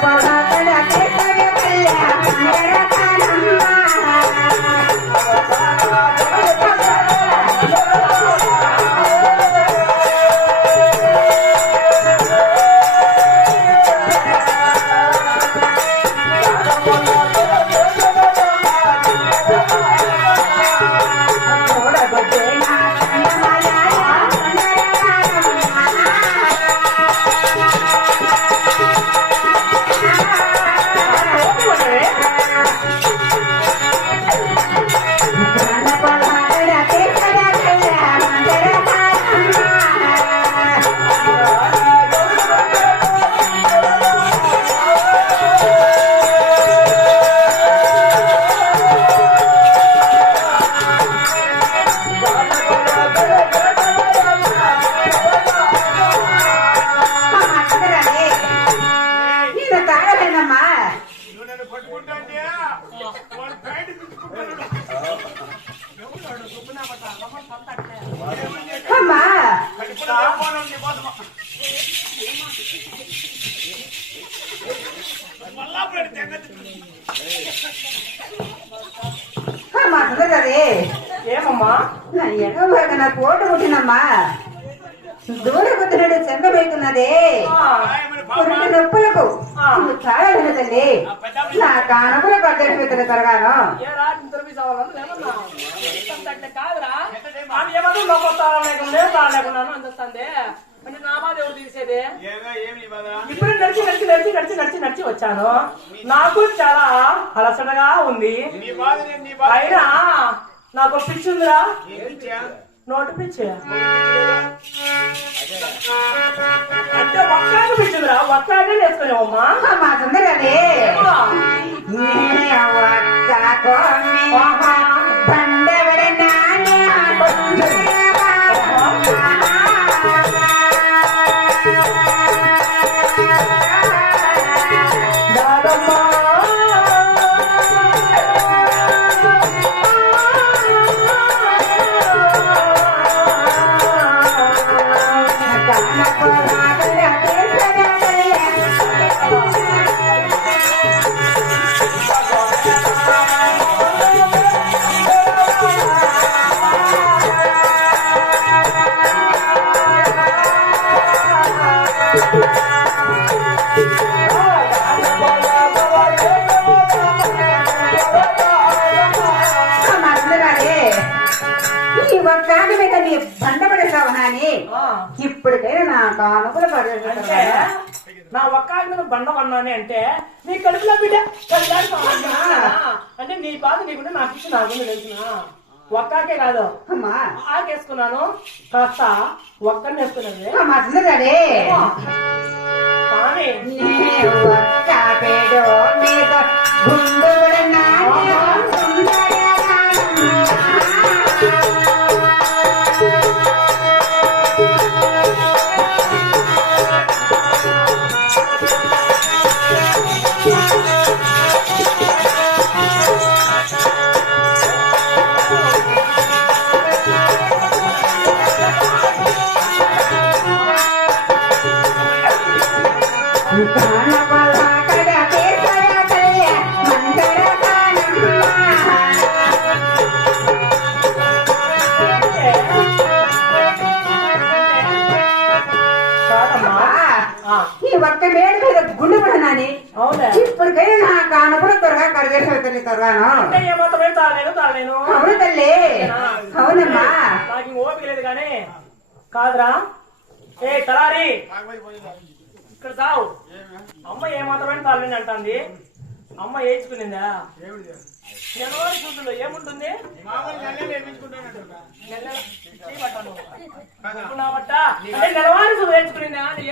para అమ్మా సుందరది ఏమమ్మా నా ఎడమ భాగం నాకు ఓటు పుట్టినమ్మా దూర కుదిరడు చెంప పెడుతున్నదే కొన్ని నొప్పులకు నువ్వు చాలా తిన తల్లి నా కానుకల పద్దెనిమిది తరగాను కాదురా ఆమె ఏమన్నా లోపల తాళం లేకుండా అందిస్తుంది అంటే నా బాధ ఎవరు తీసేది? ఇప్పుడు నడిచి నడిచి నడిచి నడిచి నడిచి నడిచి వచ్చాను. నాకు చాలా అలసటగా ఉంది. అయినా నాకు ఒక పిచ్చి ఉందిరా. నోటి పిచ్చి. అంటే ఒక్కడికి పిచ్చి ఉందిరా. ఒక్కడే అమ్మా. సుందరది ఒక్కడి మీద నీ బండపడేసావు నాని. ఇప్పటికైనా నా కానుకలు అంటే నా ఒక్క ఆమె మీద బండ అన్నానే అంటే నీ కడుపులో బిడ్డ అంటే నీ బాధ నీకుంటే నాకు ఇచ్చి నాకు తెలిసిన? ఒక్కాకే కాదు. అమ్మా. ఆకేసుకున్నాను. కాస్త ఒక్కడిని వేసుకున్నది. అమ్మా. సుందరదే కానీ ఈ ఒక్క మేడ మీద గుండు పడనాని ఇప్పటికైనా నా కాను కూడా త్వరగా కడిగేసి తల్లి తాలేను అవును తల్లి. అవునమ్మా. ఓపిక లేదు కానీ కాదురా. ఏ కలారి ఇక్కడ సావు అమ్మ ఏమాత్రమే తాలేని అంటుంది అమ్మ ఏడ్చుకునిందా? నెలవారి చూపులో ఏముంటుంది? నెలవారి ఏడ్చుకునిందా? అని